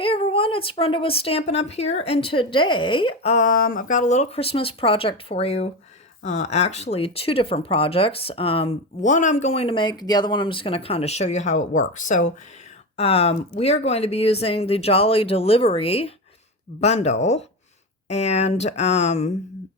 Hey everyone, it's Brenda with Stampin' Up! Here, and today I've got a little Christmas project for you. Actually, two different projects. One I'm going to make, the other one I'm just going to kind of show you how it works. So we are going to be using the Jolly Delivery bundle, and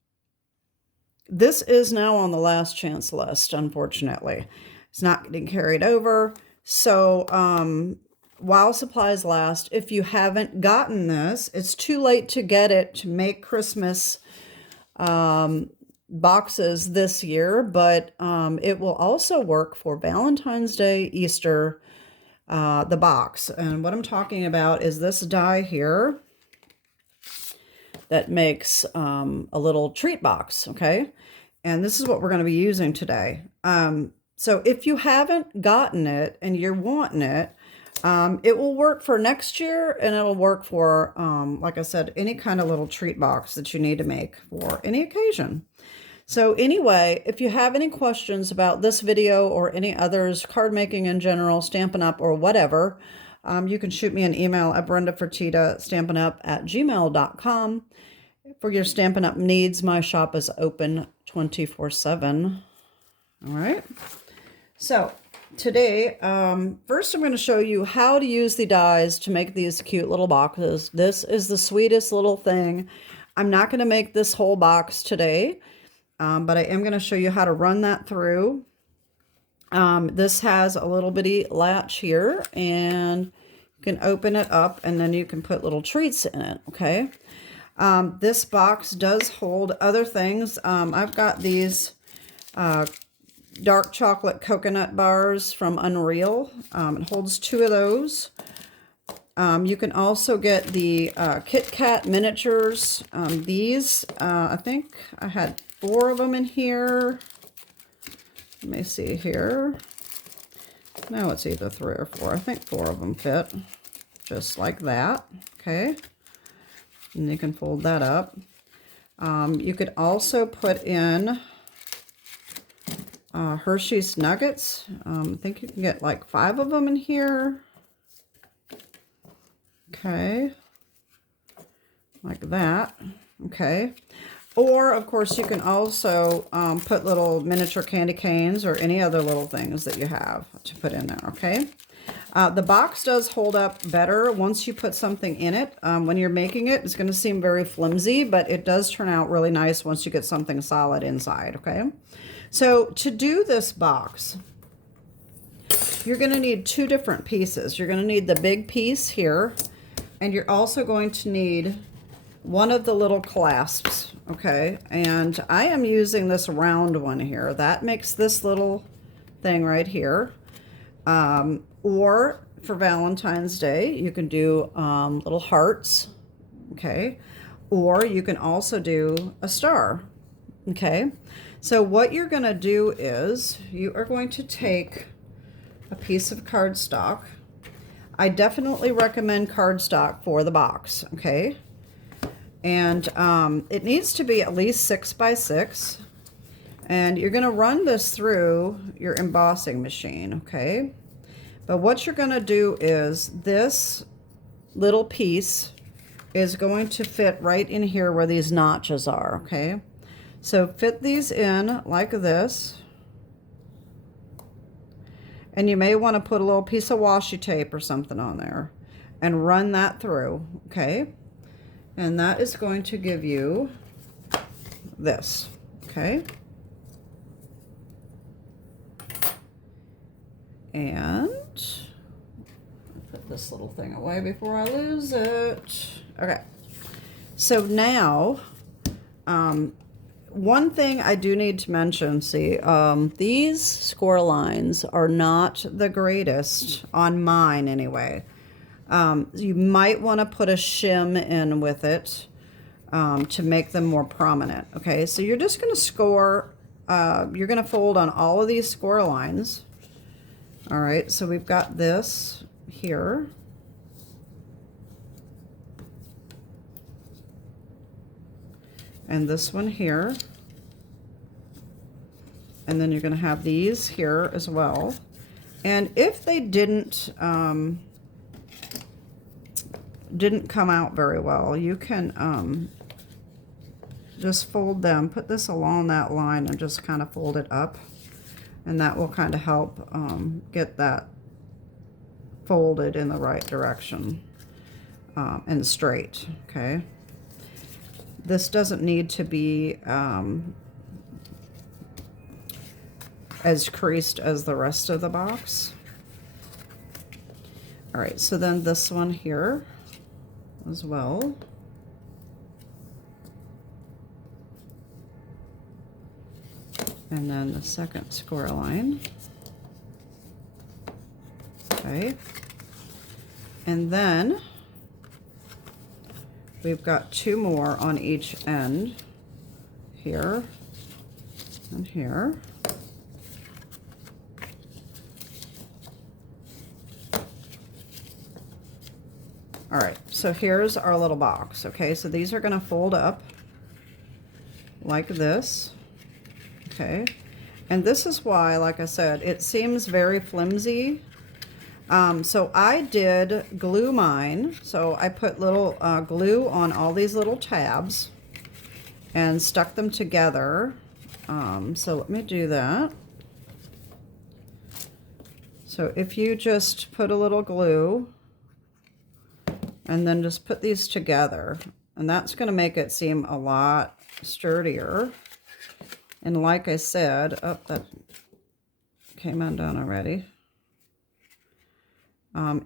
this is now on the last chance list, unfortunately. It's not getting carried over. So while supplies last, if you haven't gotten this, it's too late to get it to make Christmas boxes this year, but it will also work for Valentine's Day, Easter, the box. And what I'm talking about is this die here that makes a little treat box, okay? And this is what we're going to be using today. So if you haven't gotten it and you're wanting it, it will work for next year, and it'll work for, like I said, any kind of little treat box that you need to make for any occasion. So anyway, if you have any questions about this video or any others, card making in general, Stampin' Up! Or whatever, you can shoot me an email at brendafertitta@stampin'up@gmail.com. For your Stampin' Up! Needs, my shop is open 24/7. All right. So today, first I'm going to show you how to use the dies to make these cute little boxes. This is the sweetest little thing. I'm not going to make this whole box today, but I am going to show you how to run that through. This has a little bitty latch here, and you can open it up, and then you can put little treats in it, okay? This box does hold other things. I've got these dark chocolate coconut bars from Unreal. It holds 2 of those. You can also get the Kit Kat miniatures. These, I think I had 4 of them in here. Let me see here. No, it's either 3 or 4. I think 4 of them fit. Just like that. Okay. And you can fold that up. You could also put in Hershey's Nuggets. I think you can get like 5 of them in here. Okay. Like that. Okay. Or, of course, you can also put little miniature candy canes or any other little things that you have to put in there, okay? The box does hold up better once you put something in it. When you're making it, it's going to seem very flimsy, but it does turn out really nice once you get something solid inside, okay? So to do this box, you're going to need 2 different pieces. You're going to need the big piece here, and you're also going to need one of the little clasps, okay? And I am using this round one here. That makes this little thing right here. Or for Valentine's Day, you can do little hearts, okay? Or you can also do a star, okay? So what you're going to do is you are going to take a piece of cardstock. I definitely recommend cardstock for the box, okay? And it needs to be at least 6 by 6. And you're going to run this through your embossing machine, okay? But what you're going to do is this little piece is going to fit right in here where these notches are, okay? So fit these in like this. And you may want to put a little piece of washi tape or something on there and run that through, okay? And that is going to give you this, okay? And put this little thing away before I lose it. Okay. So now, one thing I do need to mention, see, these score lines are not the greatest on mine anyway. You might want to put a shim in with it to make them more prominent. Okay, so you're just going to score, you're going to fold on all of these score lines. All right, so we've got this here. And this one here. And then you're going to have these here as well. And if they didn't didn't come out very well, you can just fold them, put this along that line and just kind of fold it up, and that will kind of help get that folded in the right direction and straight. Okay, this doesn't need to be as creased as the rest of the box. All right, so then this one here as well. And then the second score line. Okay. And then we've got 2 more on each end, here and here. All right, so here's our little box. Okay, so these are going to fold up like this. Okay, and this is why, like I said, it seems very flimsy. So I did glue mine. So I put little glue on all these little tabs and stuck them together. So let me do that. So if you just put a little glue and then just put these together, and that's going to make it seem a lot sturdier. And like I said, that came undone already.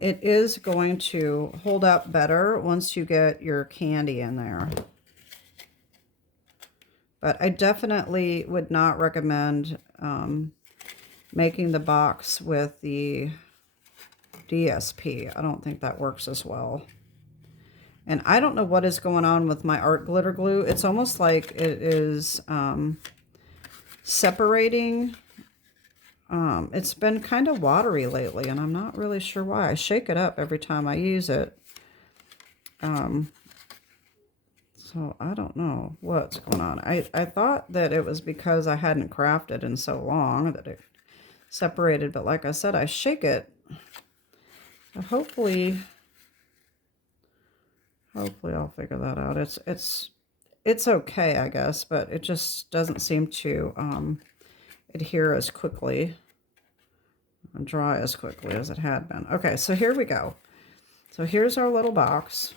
It is going to hold up better once you get your candy in there. But I definitely would not recommend making the box with the DSP. I don't think that works as well. And I don't know what is going on with my art glitter glue. It's almost like it is separating. It's been kind of watery lately, and I'm not really sure why. I shake it up every time I use it. So I don't know what's going on. I thought that it was because I hadn't crafted in so long that it separated, but like I said, I shake it. So hopefully I'll figure that out. It's okay, I guess, but it just doesn't seem to adhere as quickly and dry as quickly as it had been. Okay, so here we go. So here's our little box.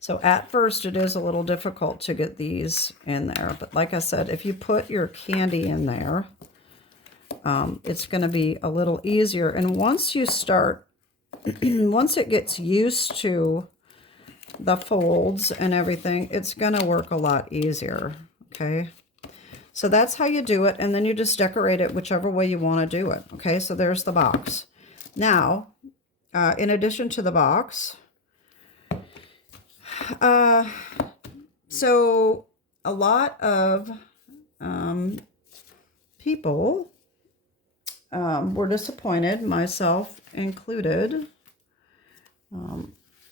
So at first it is a little difficult to get these in there, but like I said, if you put your candy in there, it's going to be a little easier. And once you start, once it gets used to the folds and everything, it's going to work a lot easier. Okay, so that's how you do it, and then you just decorate it whichever way you want to do it. Okay, so there's the box. Now, in addition to the box, so a lot of people were disappointed, myself included,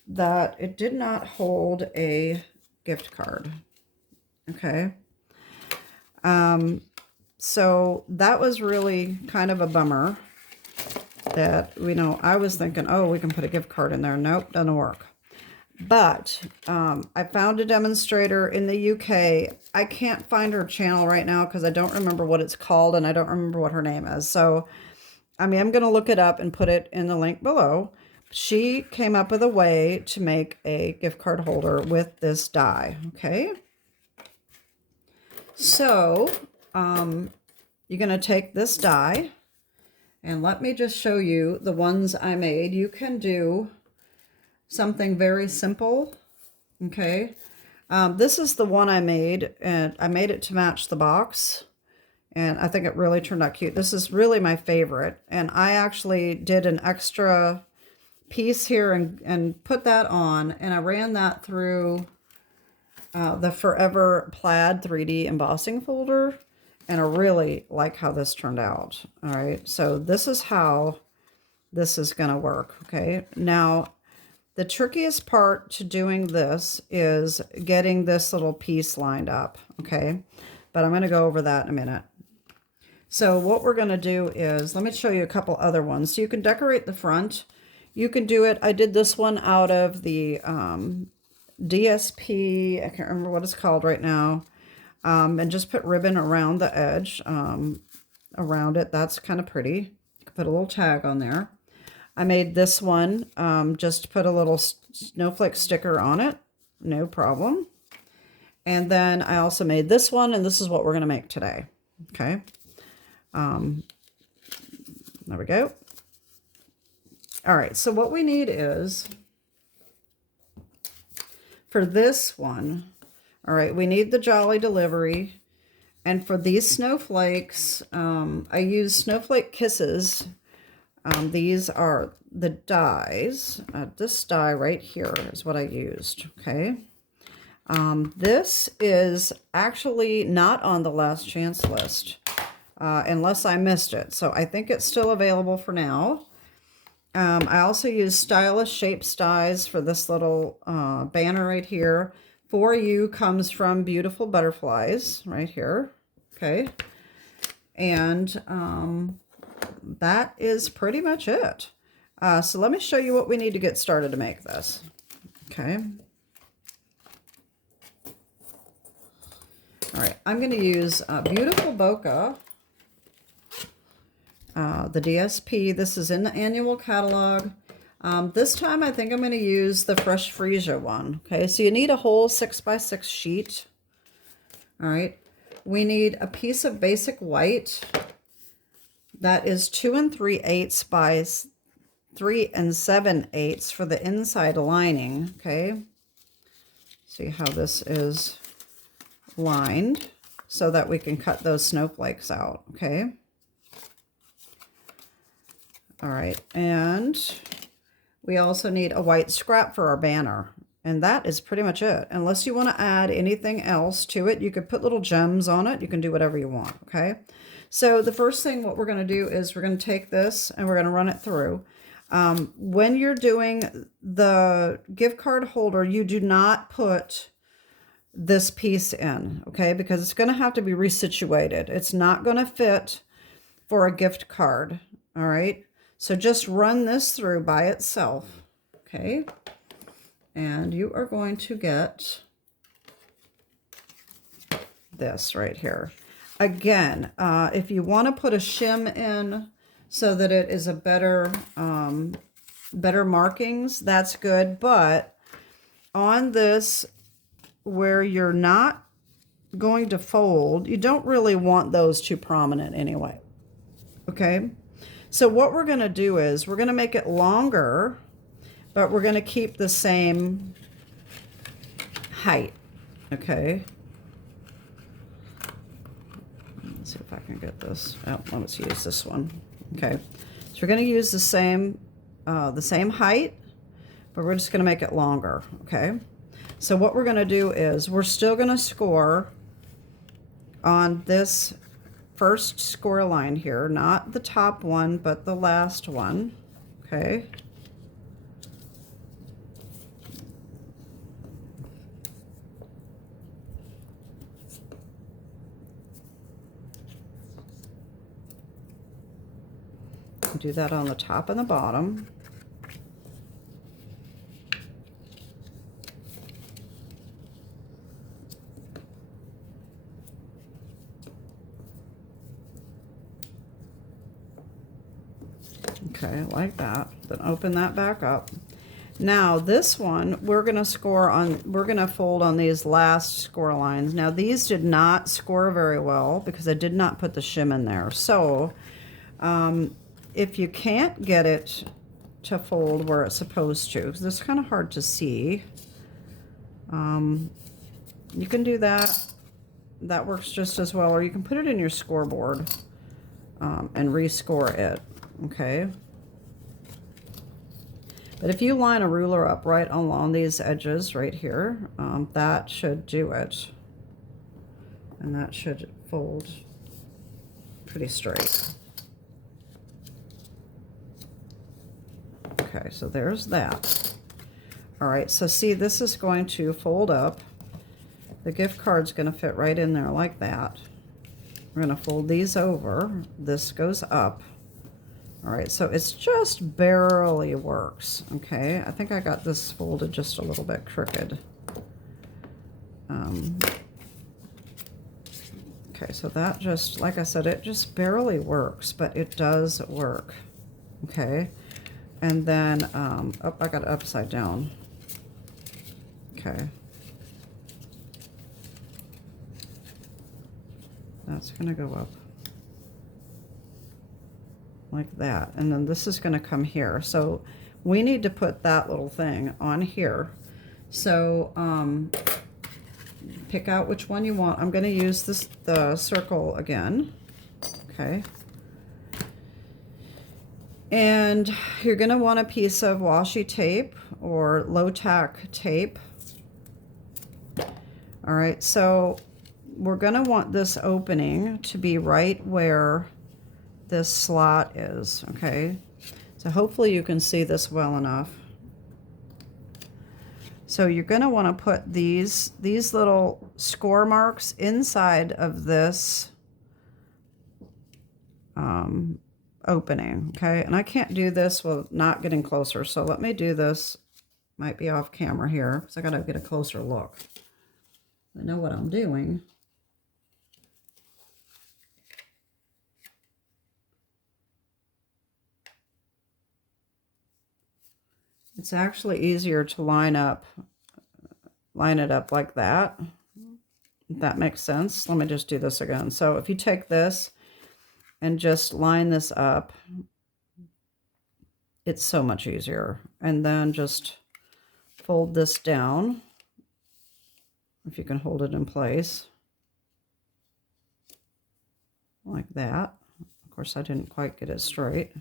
that it did not hold a gift card. Okay. So that was really kind of a bummer that, you know, I was thinking, oh, we can put a gift card in there. Nope, doesn't work. But I found a demonstrator in the UK. I can't find her channel right now because I don't remember what it's called and I don't remember what her name is. So, I mean, I'm going to look it up and put it in the link below. She came up with a way to make a gift card holder with this die. Okay. So, you're going to take this die, and let me just show you the ones I made. You can do something very simple. Okay. This is the one I made, and I made it to match the box, and I think it really turned out cute. This is really my favorite, and I actually did an extra piece here and put that on, and I ran that through the Forever Plaid 3D embossing folder, and I really like how this turned out. All right, so this is how this is going to work. Okay, now the trickiest part to doing this is getting this little piece lined up. Okay, but I'm going to go over that in a minute. So what we're going to do is, let me show you a couple other ones. So you can decorate the front You can do it. I did this one out of the DSP. I can't remember what it's called right now. And just put ribbon around the edge, around it. That's kind of pretty. You can put a little tag on there. I made this one, just put a little snowflake sticker on it. No problem. And then I also made this one, and this is what we're going to make today. Okay. There we go. All right, so what we need is, for this one, all right, we need the Jolly Delivery. And for these snowflakes, I use Snowflake Kisses. These are the dies. This die right here is what I used, okay? This is actually not on the last chance list, unless I missed it. So I think it's still available for now. I also use Stylish Shapes dies for this little banner right here. For You comes from Beautiful Butterflies right here, okay? And that is pretty much it. So let me show you what we need to get started to make this, okay? All right, I'm going to use Beautiful Bokeh, the DSP. This is in the annual catalog. This time I think I'm going to use the Fresh Freesia one. Okay, so you need a whole 6x6 sheet. All right, we need a piece of basic white that is 2 3/8 by 3 7/8 for the inside lining. Okay, see how this is lined so that we can cut those snowflakes out. Okay. All right, and we also need a white scrap for our banner. And that is pretty much it. Unless you want to add anything else to it, you could put little gems on it. You can do whatever you want, okay? So the first thing what we're going to do is we're going to take this and we're going to run it through. When you're doing the gift card holder, you do not put this piece in, okay? Because it's going to have to be resituated. It's not going to fit for a gift card, all right? So just run this through by itself, okay? And you are going to get this right here. Again, if you want to put a shim in so that it is a better, better markings, that's good. But on this, where you're not going to fold, you don't really want those too prominent anyway, okay? So what we're going to do is we're going to make it longer, but we're going to keep the same height, okay? Let's see if I can get this. Oh, let's use this one. Okay, so we're going to use the same height, but we're just going to make it longer, okay? So what we're going to do is we're still going to score on this first score line here, not the top one, but the last one, okay? Do that on the top and the bottom. Okay, like that. Then open that back up. Now this one, we're going to score on, we're going to fold on these last score lines. Now these did not score very well because I did not put the shim in there. So if you can't get it to fold where it's supposed to, because it's kind of hard to see, you can do that. That works just as well. Or you can put it in your scoreboard and rescore it, okay? But if you line a ruler up right along these edges right here, that should do it. And that should fold pretty straight. Okay, so there's that. All right, so see, this is going to fold up. The gift card's going to fit right in there like that. We're going to fold these over. This goes up. All right, so it's just barely works, okay? I think I got this folded just a little bit crooked. Okay, so that just, like I said, it just barely works, but it does work, okay? And then, oh, I got it upside down. Okay. That's gonna go up like that. And then this is gonna come here. So we need to put that little thing on here. So, pick out which one you want. I'm gonna use the circle again, okay? And you're gonna want a piece of washi tape or low tack tape. All right, so we're gonna want this opening to be right where this slot is, okay? So hopefully you can see this well enough. So you're gonna wanna put these little score marks inside of this opening, okay? And I can't do this while not getting closer, so let me do this. Might be off camera here, because I gotta get a closer look. I know what I'm doing. It's actually easier to line it up like that, if that makes sense. Let me just do this again. So if you take this and just line this up, it's so much easier. And then just fold this down, if you can hold it in place, like that. Of course, I didn't quite get it straight.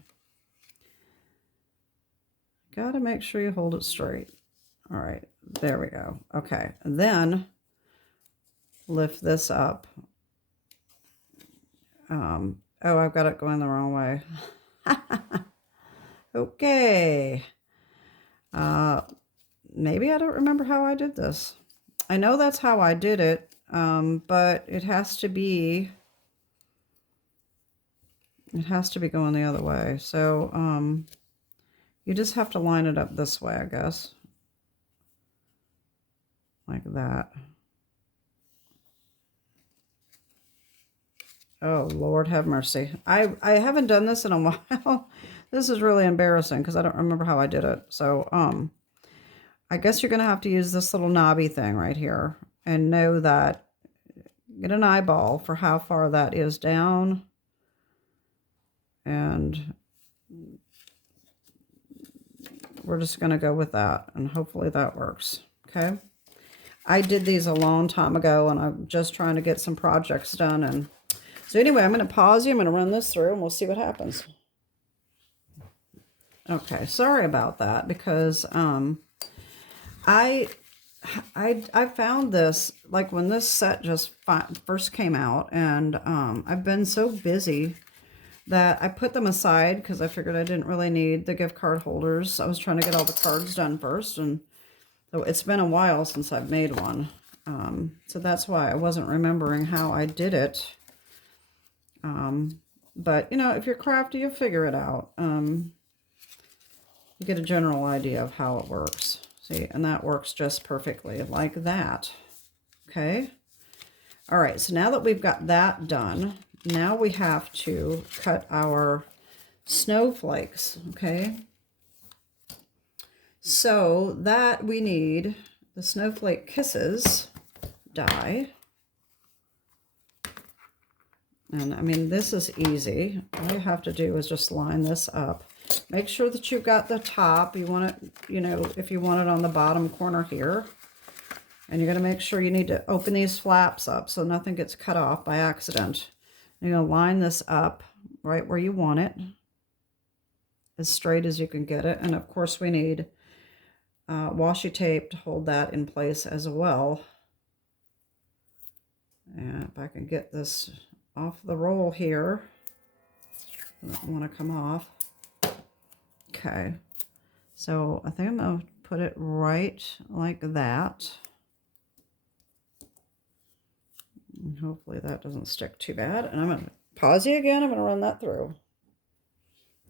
Got to make sure you hold it straight. All right, there we go. Okay, and then lift this up. Oh, I've got it going the wrong way. Okay. Maybe I don't remember how I did this. I know that's how I did it, but it has to be going the other way. So you just have to line it up this way, I guess. Like that. Oh, Lord have mercy. I haven't done this in a while. This is really embarrassing because I don't remember how I did it. So, I guess you're going to have to use this little knobby thing right here and know that, get an eyeball for how far that is down. And we're just going to go with that, and hopefully that works. Okay. I did these a long time ago, and I'm just trying to get some projects done. And so anyway, I'm going to pause you. I'm going to run this through, and we'll see what happens. Okay, sorry about that, because I found this, like when this set just first came out, and I've been so busy that I put them aside because I figured I didn't really need the gift card holders. I was trying to get all the cards done first, and so it's been a while since I've made one. So that's why I wasn't remembering how I did it. But, you know, if you're crafty, you'll figure it out. You get a general idea of how it works. See, and that works just perfectly like that. Okay. All right, so now that we've got that done, now we have to cut our snowflakes, okay? So that we need the Snowflake Kisses die. And I mean, this is easy. All you have to do is just line this up. Make sure that you've got the top. You want it, you know, if you want it on the bottom corner here. And you're going to make sure you need to open these flaps up so nothing gets cut off by accident. You're going to line this up right where you want it, as straight as you can get it. And of course we need washi tape to hold that in place as well. And if I can get this off the roll here, I don't want to come off. Okay, so I think I'm going to put it right like that. And hopefully that doesn't stick too bad. And I'm going to pause you again. I'm going to run that through.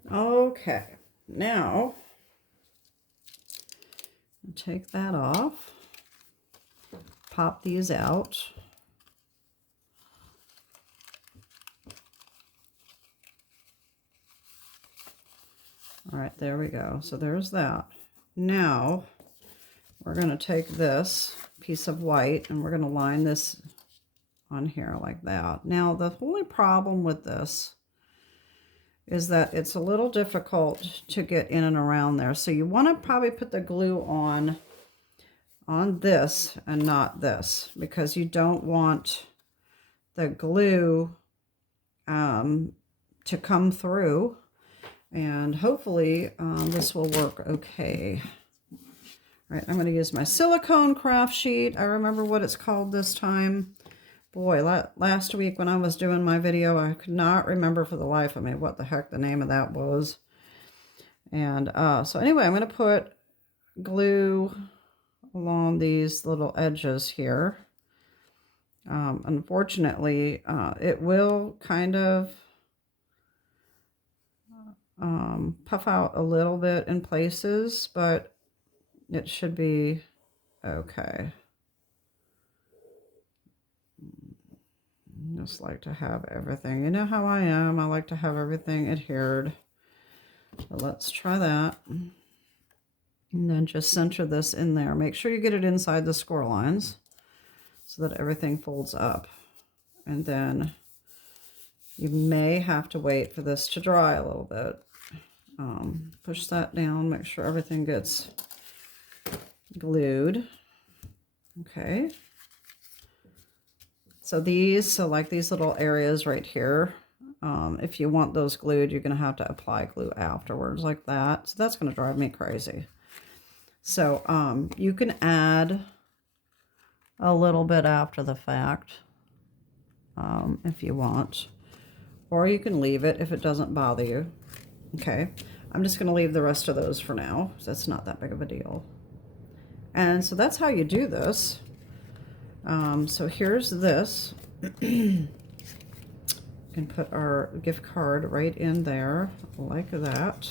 Okay, now take that off, pop these out. All right, there we go. So there's that. Now we're going to take this piece of white and we're going to line this on here like that. Now the only problem with this is that it's a little difficult to get in and around there. So you want to probably put the glue on this and not this, because you don't want the glue to come through. And hopefully this will work okay. All right, I'm going to use my silicone craft sheet. I remember what it's called this time. Boy, last week when I was doing my video, I could not remember for the life of me what the heck the name of that was. And so anyway, I'm going to put glue along these little edges here. Unfortunately, it will kind of puff out a little bit in places, but it should be okay. Just like to have everything. You know how I am. I like to have everything adhered. So let's try that. And then just center this in there. Make sure you get it inside the score lines so that everything folds up. And then you may have to wait for this to dry a little bit. Push that down, make sure everything gets glued. Okay. So like these little areas right here, if you want those glued, you're going to have to apply glue afterwards like that. So that's going to drive me crazy. So you can add a little bit after the fact if you want, or you can leave it if it doesn't bother you. Okay, I'm just going to leave the rest of those for now. So that's not that big of a deal. And so that's how you do this. So here's this. And put our gift card right in there like that.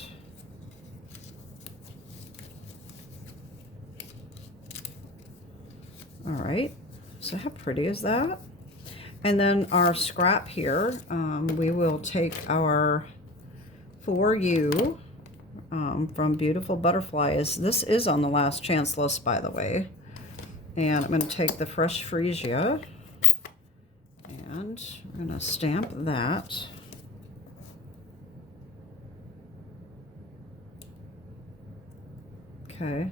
All right, so how pretty is that? And then our scrap here, we will take our For You from Beautiful Butterflies. This is on the last chance list, by the way. And I'm going to take the Fresh Freesia and I'm going to stamp that. Okay.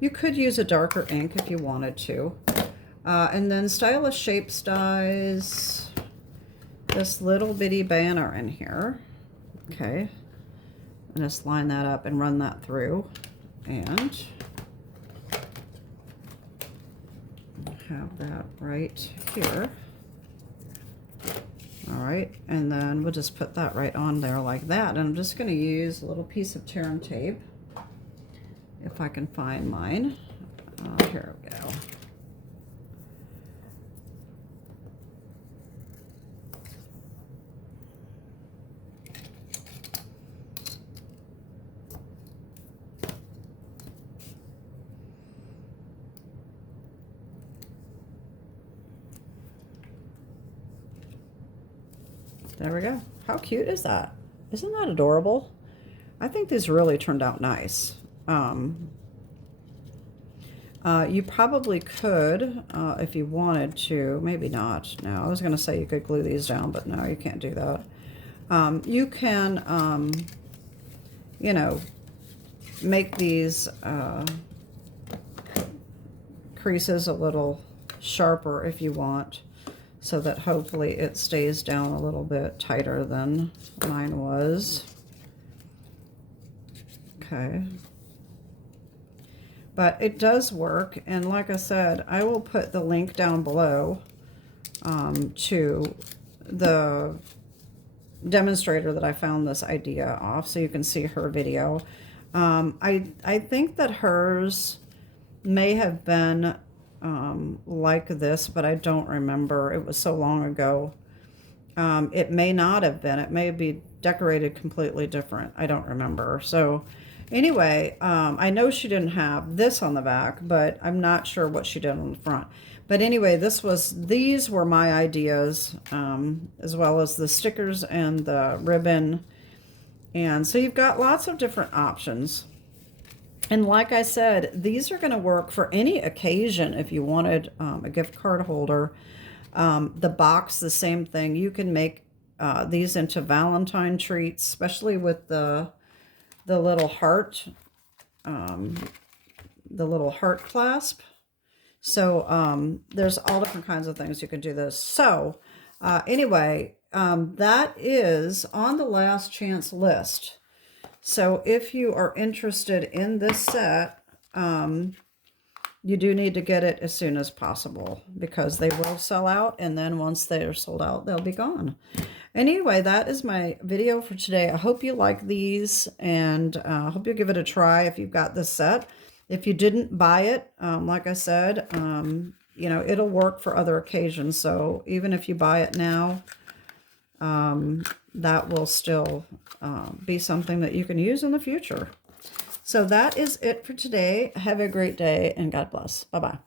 You could use a darker ink if you wanted to. And then Stylish Shapes dyes this little bitty banner in here. Okay. And just line that up and run that through. And have that right here. All right, and then we'll just put that right on there like that. And I'm just going to use a little piece of tear and tape, if I can find mine. Here we go. There we go. How cute is that? Isn't that adorable? I think these really turned out nice. You probably could, if you wanted to, maybe not. No, I was going to say you could glue these down, but no, you can't do that. You can, you know, make these creases a little sharper if you want, so that hopefully it stays down a little bit tighter than mine was. Okay. But it does work, and like I said, I will put the link down below to the demonstrator that I found this idea off, so you can see her video. I think that hers may have been like this, but I don't remember. It was so long ago. It may not have been. It may be decorated completely different. I don't remember. So anyway, I know she didn't have this on the back, but I'm not sure what she did on the front. But anyway, these were my ideas, as well as the stickers and the ribbon. And so you've got lots of different options. And like I said, these are going to work for any occasion. If you wanted a gift card holder, the box, the same thing. You can make these into Valentine treats, especially with the little heart, the little heart clasp. So there's all different kinds of things you can do this. So anyway, that is on the last chance list. So if you are interested in this set, you do need to get it as soon as possible because they will sell out. And then once they are sold out, they'll be gone. Anyway, that is my video for today. I hope you like these, and I hope you'll give it a try if you've got this set. If you didn't buy it, like I said, you know, it'll work for other occasions. So even if you buy it now, that will still be something that you can use in the future. So that is it for today. Have a great day, and God bless. Bye-bye.